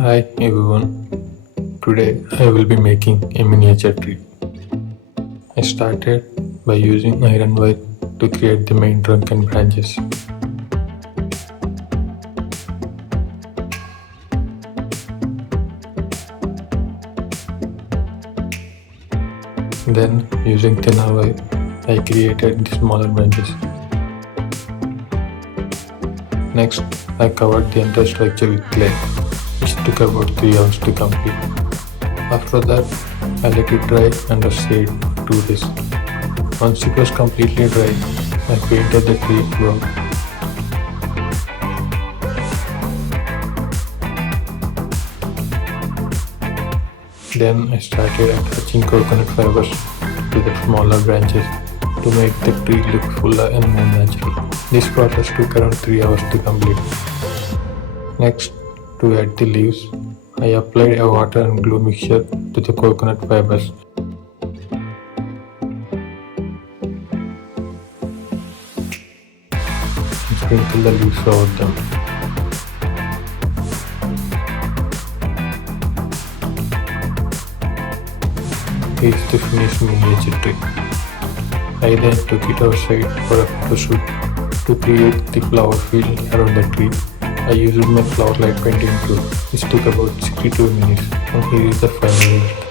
Hi everyone, today I will be making a miniature tree. I started by using iron wire to create the main trunk and branches. Then using thinner wire, I created the smaller branches. Next, I covered the entire structure with clay, which took about 3 hours to complete. After that, I let it dry under shade for 2 days. Once it was completely dry, I painted the tree brown. Then I started attaching coconut fibers to the smaller branches to make the tree look fuller and more natural. This process took around 3 hours to complete. Next, to add the leaves, I applied a water and glue mixture to the coconut fibers. And sprinkle the leaves over them. Here's the finished miniature tree. I then took it outside for a photo shoot. To create the flower field around the tree, I used my flower light painting tool. This took about 62 minutes, and here is the final result.